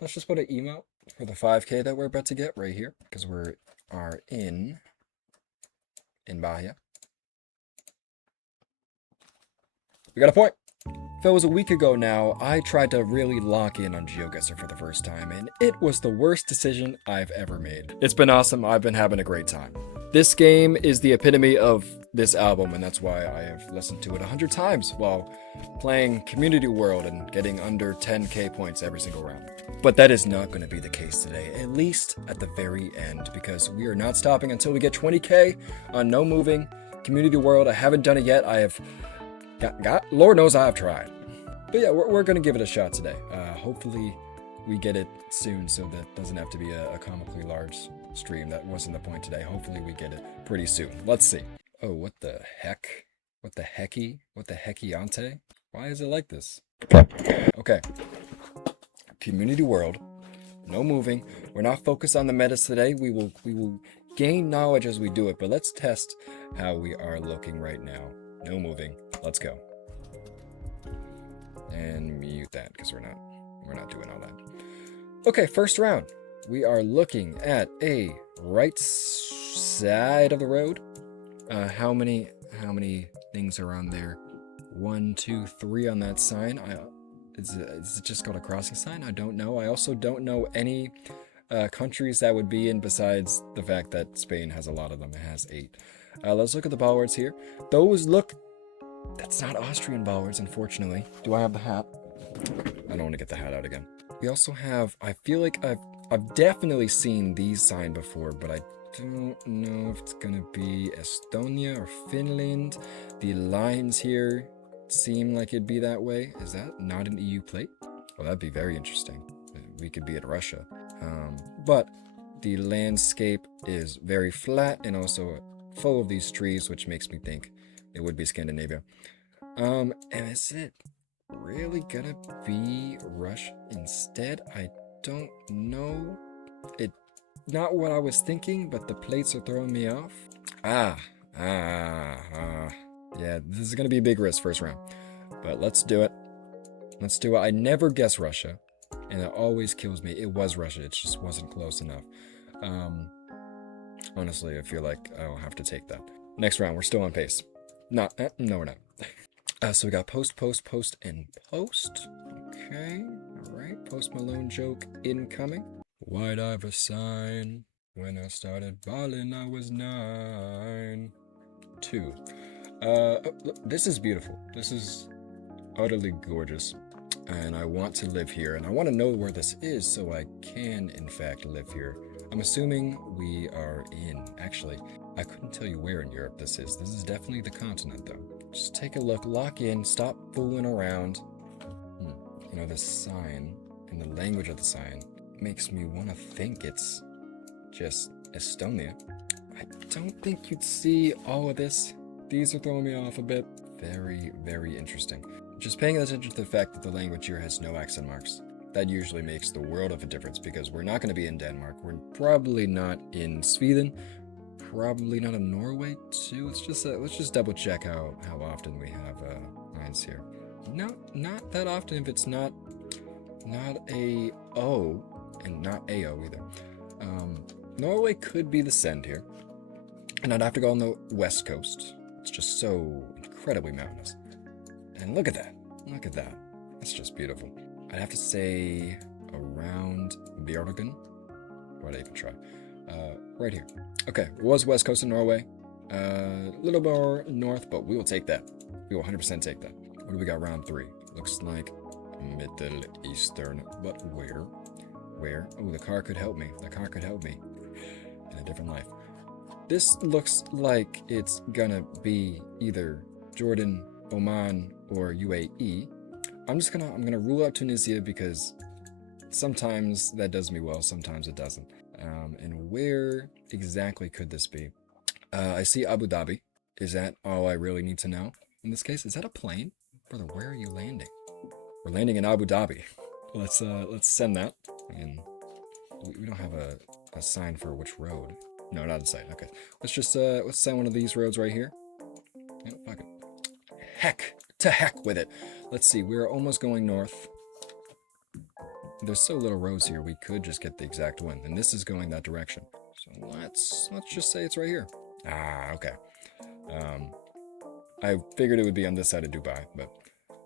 let's just put an emote for the 5K that we're about to get right here, because we are in Bahia. We got a point. If it was a week ago now, I tried to really lock in on Geoguessr for the first time, and it was the worst decision I've ever made. It's been awesome. I've been having a great time. This game is the epitome of this album, and that's why I have listened to it 100 times while playing Community World and getting under 10k points every single round. But that is not going to be the case today, at least at the very end, because we are not stopping until we get 20k on No Moving, Community World. I haven't done it yet. I have got Lord knows I've tried. But yeah, we're going to give it a shot today. Hopefully we get it soon so that doesn't have to be a comically large stream. That wasn't the point today. Hopefully we get it pretty soon. Let's see. Oh, what the heck? What the hecky? What the hecky-ante? Why is it like this? Okay. Community World. No moving. We're not focused on the metas today. We will gain knowledge as we do it, but let's test how we are looking right now. No moving. Let's go. And mute that because we're not doing all that. Okay, first round. We are looking at a right side of the road. How many things are on there? 1, 2, 3 on that sign. Is it just called a crossing sign? I don't know. I also don't know any countries that would be in besides the fact that Spain has a lot of them. It has 8. Let's look at the bollards here. Those look... That's not Austrian bollards, unfortunately. Do I have the hat? I don't want to get the hat out again. We also have... I feel like I've definitely seen these signs before, but I don't know if it's gonna be Estonia or Finland. The lines here seem like it'd be that way. Is that not an EU plate? Well, that'd be very interesting. We could be at Russia. But the landscape is very flat and also full of these trees, which makes me think it would be Scandinavia. And is it really gonna be Russia instead? I don't know. It not what I was thinking, but the plates are throwing me off. Yeah, this is gonna be a big risk first round. But let's do it. Let's do it. I never guess Russia, and it always kills me. It was Russia. It just wasn't close enough. Honestly, I feel like I'll have to take that. Next round, we're still on pace. No, we're not. So we got post, and post. Okay, all right. Post Malone joke incoming. Why'd I have a sign? When I started balling, I was 9. 2. Look, this is beautiful. This is utterly gorgeous. And I want to live here. And I want to know where this is so I can, in fact, live here. I'm assuming we are in... Actually, I couldn't tell you where in Europe this is. This is definitely the continent, though. Just take a look, lock in, stop fooling around. You know, this sign and the language of the sign makes me want to think it's just Estonia. I don't think you'd see all of this. These are throwing me off a bit. Very, very interesting. Just paying attention to the fact that the language here has no accent marks. That usually makes the world of a difference because we're not going to be in Denmark. We're probably not in Sweden. Probably not in Norway too. Let's just double check how often we have lines here. No, not that often if it's not a O and not AO either. Norway could be the send here. And I'd have to go on the west coast. It's just so incredibly mountainous. And look at that. Look at that. That's just beautiful. I'd have to say around Bjørgen. Why'd I even try? Right here. Okay, it was west coast of Norway. A little more north, but we will take that. We will 100% take that. What do we got round 3? Looks like Middle Eastern, but where? Where? Oh, the car could help me. The car could help me in a different life. This looks like it's gonna be either Jordan, Oman, or UAE. I'm gonna rule out Tunisia because sometimes that does me well, sometimes it doesn't. And where exactly could this be? I see Abu Dhabi. Is that all I really need to know? In this case, is that a plane? Brother, where are you landing? We're landing in Abu Dhabi. Let's send that. And we don't have a sign for which road. No, not a sign. Okay. Let's send one of these roads right here. Yeah, fuck it. Heck with it. Let's see. We're almost going north. there's so little rows here, we could just get the exact one. And this is going that direction. So let's just say it's right here. Ah, okay. I figured it would be on this side of Dubai, but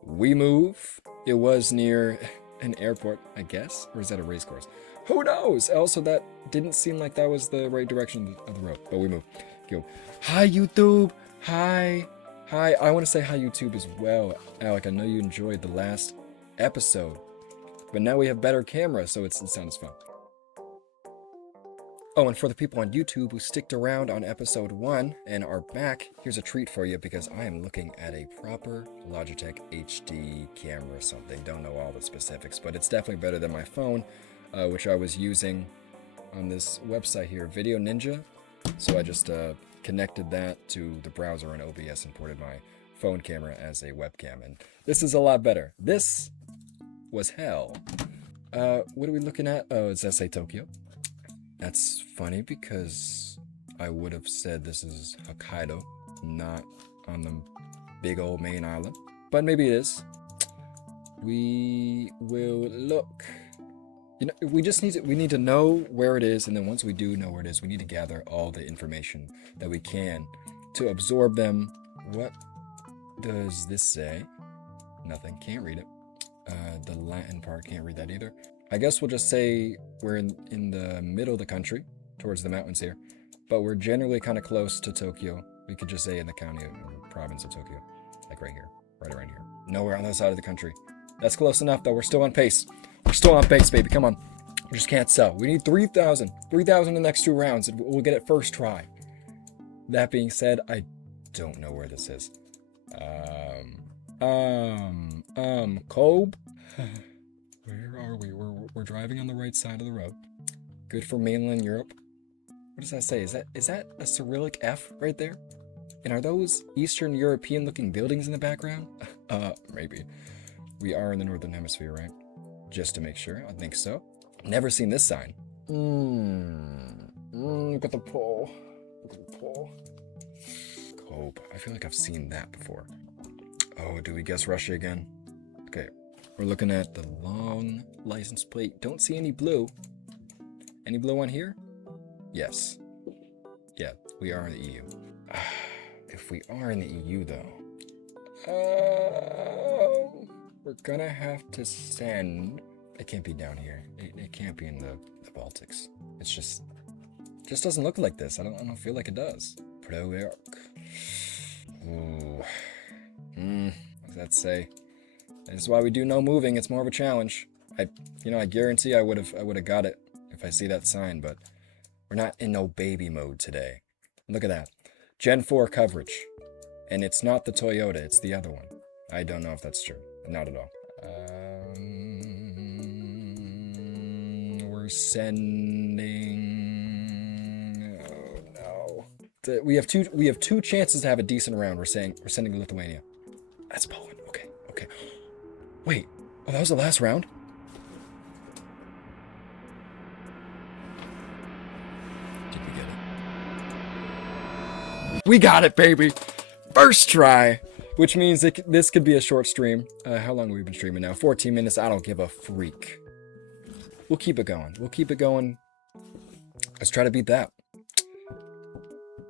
we move. It was near an airport, I guess? Or is that a race course? Who knows? Also, that didn't seem like that was the right direction of the road, but we move. Go. Hi, YouTube. Hi. Hi. I want to say hi, YouTube, as well. Alec, I know you enjoyed the last episode, but now we have better camera, so it sounds fun. Oh, and for the people on YouTube who sticked around on episode 1 and are back, here's a treat for you because I am looking at a proper Logitech HD camera or something. Don't know all the specifics, but it's definitely better than my phone, which I was using on this website here, Video Ninja. So I just connected that to the browser in OBS and ported my phone camera as a webcam, and this is a lot better. This was hell. What are we looking at? Oh, it's SA Tokyo. That's funny because I would have said this is Hokkaido, not on the big old main island, but maybe it is. We will look. You know, we need to know where it is, and then once we do know where it is, we need to gather all the information that we can to absorb them. What does this say? Nothing. Can't read it. The Latin part, can't read that either. I guess we'll just say we're in the middle of the country, towards the mountains here, but we're generally kind of close to Tokyo. We could just say in the county or province of Tokyo, like right here, right around here. Nowhere on the other side of the country. That's close enough, though. We're still on pace. We're still on pace, baby. Come on. We just can't sell. We need 3,000. 3,000 in the next 2 rounds, and we'll get it first try. That being said, I don't know where this is. Kobe? Where are we? We're driving on the right side of the road. Good for mainland Europe. What does that say? Is that a Cyrillic F right there? And are those Eastern European looking buildings in the background? Maybe. We are in the Northern Hemisphere, right? Just to make sure. I think so. Never seen this sign. Look at the pole. Look at the pole. Kobe. I feel like I've seen that before. Oh, do we guess Russia again? Okay. We're looking at the long license plate. Don't see any blue. Any blue on here? Yes. Yeah, we are in the EU. If we are in the EU, though, we're gonna have to send. It can't be down here. It can't be in the Baltics. It's just doesn't look like this. I don't feel like it does. Pro-York. Ooh. What does that say? This is why we do no moving. It's more of a challenge. I guarantee I would have got it if I see that sign, but we're not in no baby mode today. Look at that. Gen 4 coverage. And it's not the Toyota, it's the other one. I don't know if that's true. Not at all. We're sending. Oh no. We have two chances to have a decent round. We're sending to Lithuania. That's Poland. Okay. Wait. Oh, that was the last round? Did we get it? We got it, baby! First try! Which means this could be a short stream. How long have we been streaming now? 14 minutes. I don't give a freak. We'll keep it going. Let's try to beat that.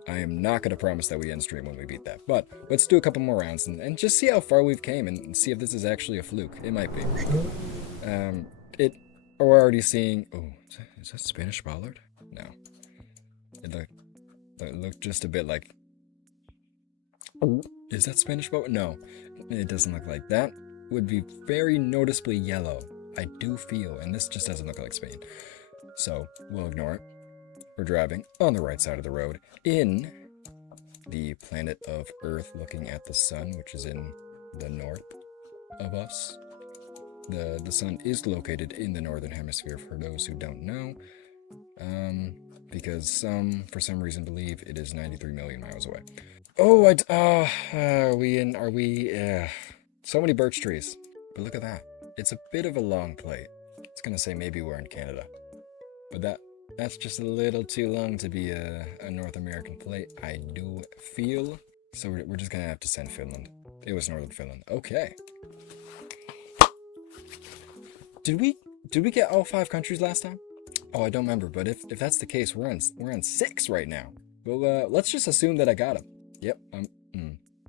I am not going to promise that we end stream when we beat that. But let's do a couple more rounds and just see how far we've came and see if this is actually a fluke. It might be. We're already seeing... Oh, is that Spanish bollard? No. It looked just a bit like... Is that Spanish bollard? No. It doesn't look like that. Would be very noticeably yellow. I do feel, and this just doesn't look like Spain. So, we'll ignore it. We're driving on the right side of the road in the planet of Earth, looking at the sun, which is in the north of us. The sun is located in the northern hemisphere, for those who don't know, because some, for some reason, believe it is 93 million miles away. Oh, are we? So many birch trees, but look at that. It's a bit of a long plate. It's gonna say maybe we're in Canada, but that's just a little too long to be a North American plate, I do feel. So we're just gonna have to send Finland. It was Northern Finland. Okay. Did we get all 5 countries last time? Oh, I don't remember, but if that's the case, we're on 6 right now. Well, let's just assume that I got them. Yep.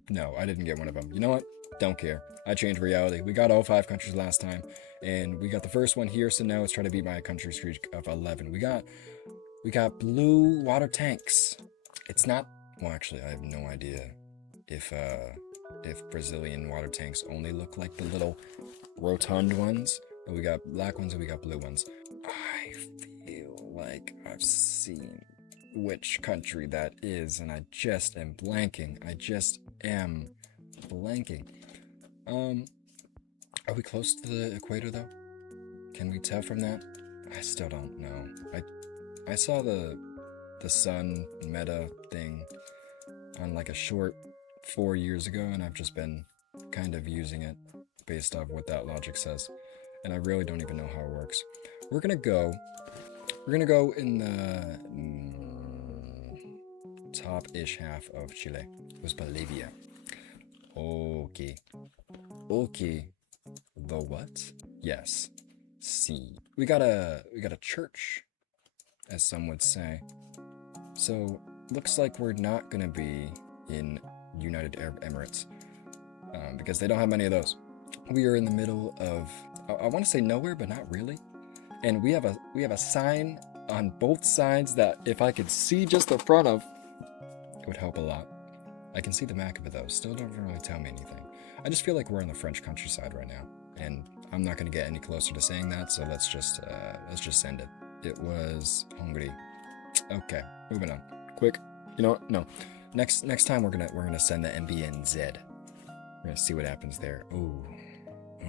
No, I didn't get one of them. You know what? Don't care. I changed reality. We got all 5 countries last time, and we got the first one here. So now let's try to beat my country streak of 11. We got blue water tanks. It's not. Well, actually, I have no idea if Brazilian water tanks only look like the little rotund ones. But we got black ones and we got blue ones. I feel like I've seen which country that is, and I just am blanking. Are we close to the equator though? Can we tell from that? I still don't know. I saw the sun meta thing on like a short 4 years ago, and I've just been kind of using it based off what that logic says, and I really don't even know how it works. We're gonna go in the top-ish half of Chile. It was Bolivia. Okay. The what? Yes. See. We got a church, as some would say. So looks like we're not gonna be in United Arab Emirates, because they don't have many of those. We are in the middle of, I want to say nowhere, but not really. And we have a sign on both sides that if I could see just the front of, it would help a lot. I can see the back of it though. Still don't really tell me anything. I just feel like we're in the French countryside right now, and I'm not gonna get any closer to saying that. So let's just send it. It was Hungary. Okay, moving on. Quick. You know what? No. Next time we're gonna send the MBNZ. We're gonna see what happens there. Ooh. I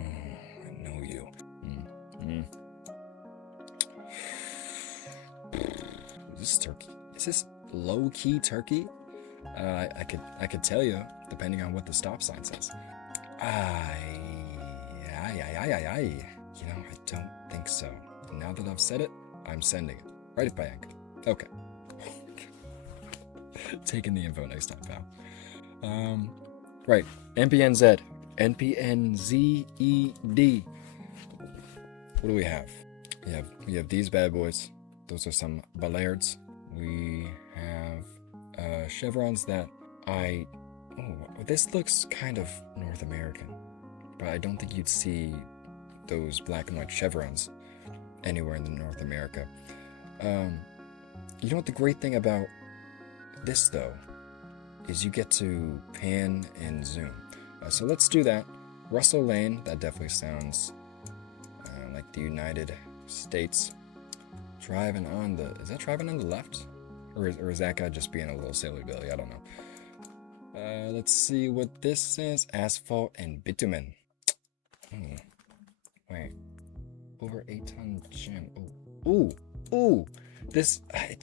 know you. Is this Turkey? Is this low-key Turkey? I could tell you, depending on what the stop sign says. You know, I don't think so. And now that I've said it, I'm sending it. Right back. Okay. Taking the info next time, pal. Right. NPNZ. NPNZED. What do we have? We have these bad boys. Those are some Ballards. We have chevrons that this looks kind of North American, but I don't think you'd see those black and white chevrons anywhere in North America. You know what the great thing about this though is you get to pan and zoom. So let's do that. Russell Lane, that definitely sounds like the United States. Is that driving on the left? Or is that guy just being a little silly Billy? I don't know. Let's see what this is. Asphalt and bitumen. Wait. Over 8-ton gym. Ooh. This, it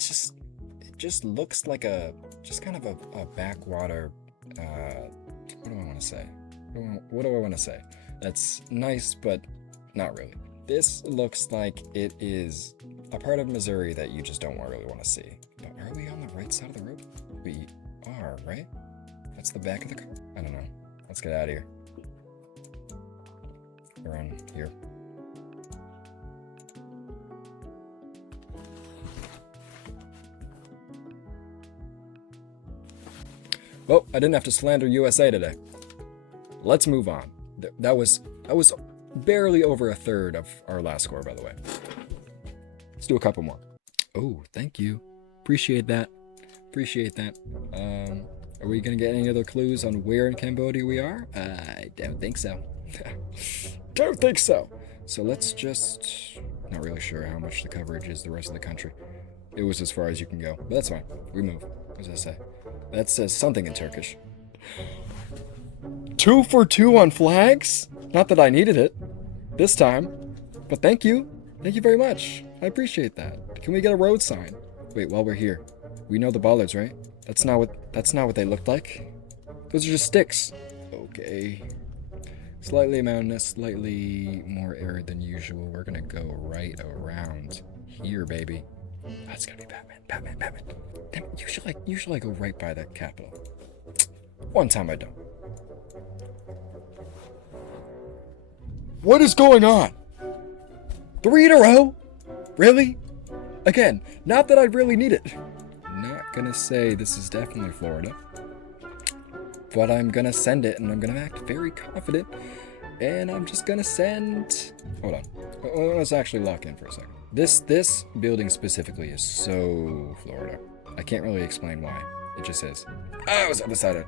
just looks like just kind of a backwater, what do I want to say? What do I want to say? That's nice, but not really. This looks like it is a part of Missouri that you just don't really want to see. But are we on the right side of the road? We are, right? That's the back of the car? I don't know. Let's get out of here. We're on here. Well, I didn't have to slander USA today. Let's move on. That was barely over a third of our last score, by the way. Let's do a couple more. Oh, thank you. Appreciate that. Are we gonna get any other clues on where in Cambodia we are? I don't think so. Don't think so. So let's just, not really sure how much the coverage is the rest of the country. It was as far as you can go, but that's fine. We move. What does that say? That says something in Turkish. 2 for 2 on flags? Not that I needed it this time, but thank you. Thank you very much. I appreciate that. Can we get a road sign? Wait, while we're here, we know the bollards, right? That's not what they looked like. Those are just sticks. Okay. Slightly mountainous, slightly more arid than usual. We're gonna go right around here, baby. That's gotta be Batman. Damn, usually I go right by the Capitol. One time I don't. What is going on? 3 in a row? Really? Again, not that I really need it. Not gonna say this is definitely Florida, but I'm gonna send it, and I'm gonna act very confident, and I'm just gonna send... Hold on. Let's actually lock in for a second. This building specifically is so Florida. I can't really explain why. It just is. Oh, it was on the side of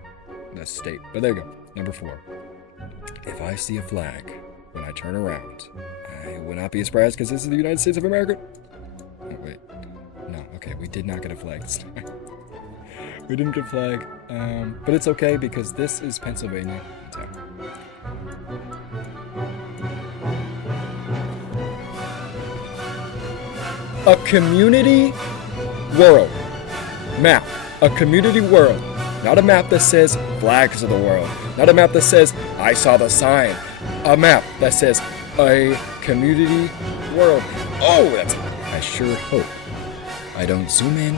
the state. But there you go. Number 4. If I see a flag when I turn around, I will not be surprised because this is the United States of America. Oh, wait. No, okay, we did not get a flag this time. We didn't get a flag, but it's okay because this is Pennsylvania. A community world map. A community world. Not a map that says flags of the world. Not a map that says I saw the sign. A map that says a community world. Oh, that's... I sure hope I don't zoom in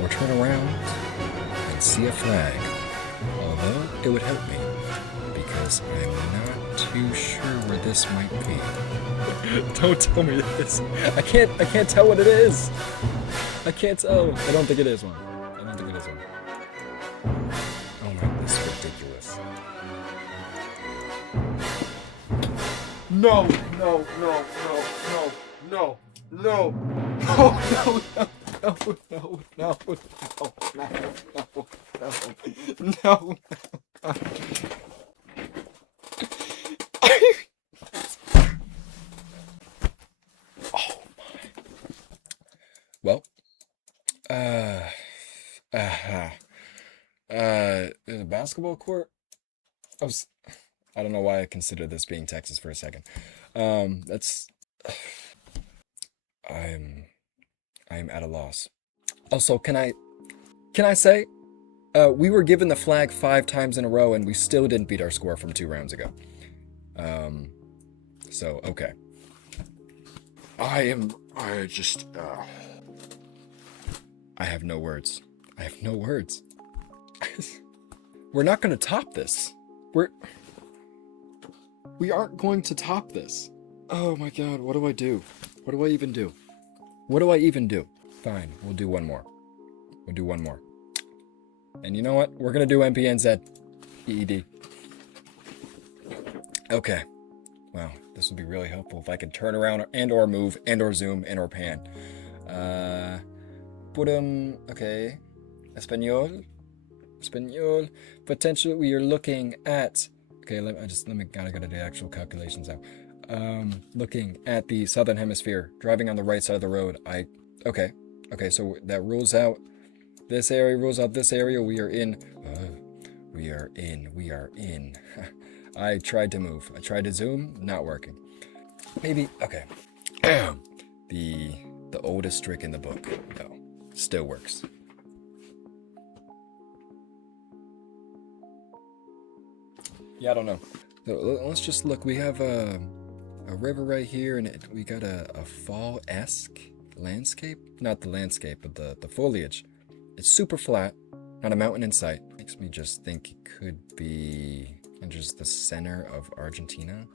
or turn around and see a flag. Although it would help me because I'm not too sure where this might be. Don't tell me this. I can't tell what it is. I can't tell. I don't think it is one. I don't think it is one. Oh my, this is ridiculous. No, no, no, no, no, no, no, no, no, no, no, no, no, no, no. Oh my. Well, there's a basketball court. I don't know why I considered this being Texas for a second. That's... I'm at a loss. Also, can I say, we were given the flag 5 times in a row and we still didn't beat our score from 2 rounds ago. So, okay. I have no words. I have no words. We're not going to top this. We aren't going to top this. Oh my god, what do I do? What do I even do? What do I even do? Fine, we'll do one more. We'll do one more. And you know what? We're going to do MPNZ. EED. Okay. Wow, this would be really helpful if I could turn around and or move and or zoom and or pan. Okay. Espanol. Potentially we are looking at... Okay, gotta go to the actual calculations now. Looking at the southern hemisphere, driving on the right side of the road. Okay, so that rules out this area, rules out this area. We are in. I tried to move. I tried to zoom, not working. Maybe, okay. The oldest trick in the book, no, still works. Yeah, I don't know. So let's just look. We have a river right here, and we got a fall-esque landscape. Not the landscape, but the foliage. It's super flat, not a mountain in sight. Makes me just think it could be in just the center of Argentina,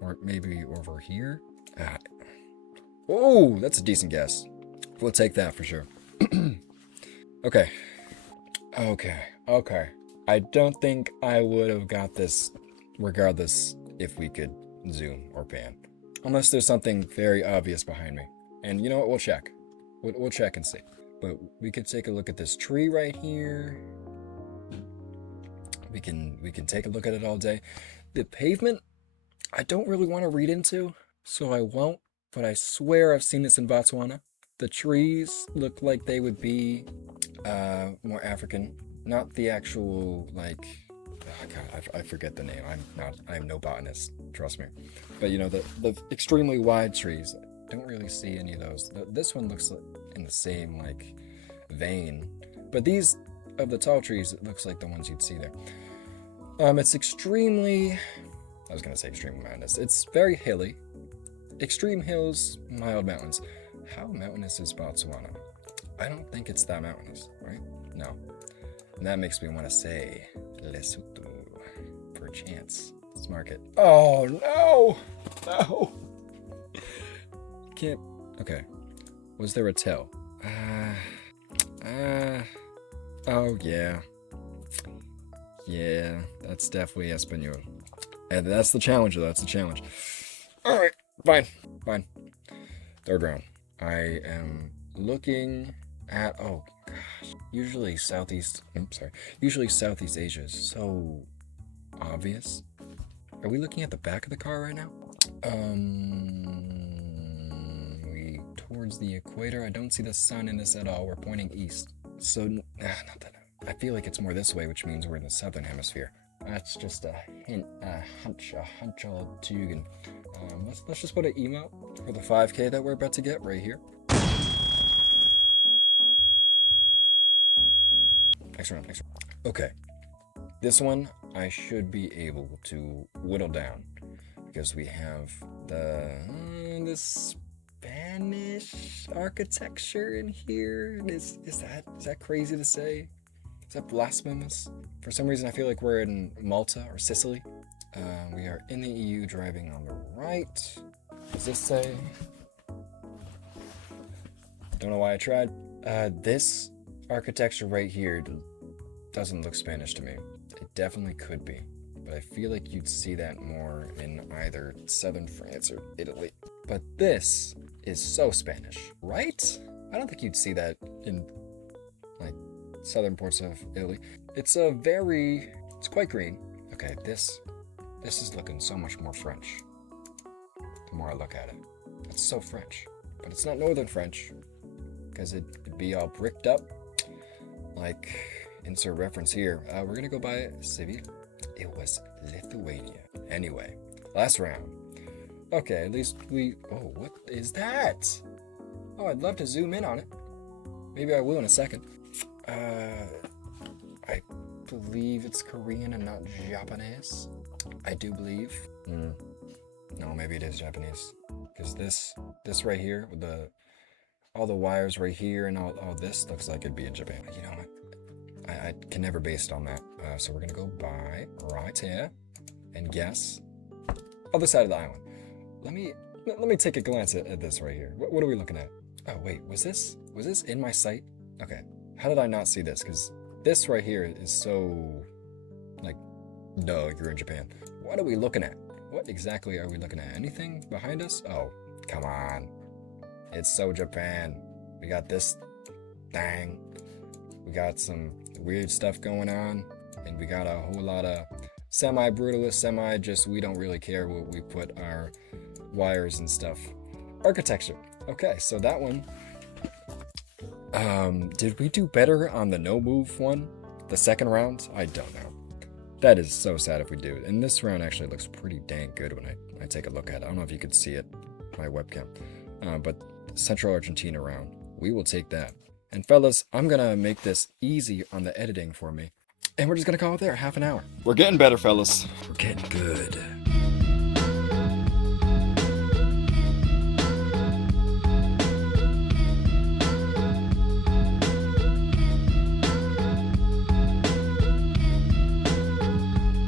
or maybe over here. Oh, that's a decent guess. We'll take that for sure. Okay. I don't think I would have got this regardless if we could zoom or pan. Unless there's something very obvious behind me. And you know what? We'll check. We'll check and see. But we could take a look at this tree right here. We can take a look at it all day. The pavement, I don't really want to read into, so I won't. But I swear I've seen this in Botswana. The trees look like they would be more African. Not the actual, like, oh god, I forget the name. I'm no botanist, trust me. But you know, the extremely wide trees, I don't really see any of those. This one looks in the same, like, vein. But these, of the tall trees, it looks like the ones you'd see there. It's extremely, I was gonna say extreme mountainous. It's very hilly. Extreme hills, mild mountains. How mountainous is Botswana? I don't think it's that mountainous, right? No. And that makes me want to say Lesotho, perchance. Let's mark it. Oh, no! No! can't... Okay. Was there a tell? Oh, yeah. Yeah, that's definitely Espanol. And that's the challenge, though. That's the challenge. Alright, fine. Third round. I am looking at... Oh, gosh. Usually Southeast Asia is so obvious. Are we looking at the back of the car right now? Towards the equator. I don't see the sun in this at all. We're pointing east. So, not that. I feel like it's more this way, which means we're in the southern hemisphere. That's just a hint, a hunch all Tugen. Let's just put an emote for the 5K that we're about to get right here. Next round. Okay. This one I should be able to whittle down because we have the Spanish architecture in here. Is that crazy to say? Is that blasphemous? For some reason I feel like we're in Malta or Sicily. We are in the EU, driving on the right. Does this say? Don't know why I tried. This architecture right here doesn't look Spanish to me. It definitely could be, but I feel like you'd see that more in either southern France or Italy. But this is so Spanish, right? I don't think you'd see that in like southern parts of Italy. It's quite green. Okay, this is looking so much more French. The more I look at it, it's so French, but it's not northern French because it'd be all bricked up. Like, insert reference here. We're gonna go by Seville. It was Lithuania. Anyway, last round. Okay, at least oh, what is that? Oh, I'd love to zoom in on it. Maybe I will in a second. I believe it's Korean and not Japanese. I do believe. No, maybe it is Japanese. Because this right here, with all the wires right here and all this looks like it'd be in Japan. You know what? I can never base it on that. So we're gonna go by right here and guess other side of the island. Let me take a glance at this right here. What are we looking at? Oh wait, was this in my sight? Okay, how did I not see this? Because this right here is so like, duh, you're in Japan. What are we looking at? What exactly are we looking at? Anything behind us? Oh, come on. It's so Japan. We got this thing. We got some weird stuff going on. And we got a whole lot of semi-brutalist, just we don't really care what we put our wires and stuff. Architecture. Okay, so that one. Did we do better on the no move one? The second round? I don't know. That is so sad if we do. And this round actually looks pretty dang good when I take a look at it. I don't know if you could see it, my webcam. But Central Argentina round, we will take that. And fellas, I'm gonna make this easy on the editing for me. And we're just gonna call it there, half an hour. We're getting better, fellas. We're getting good.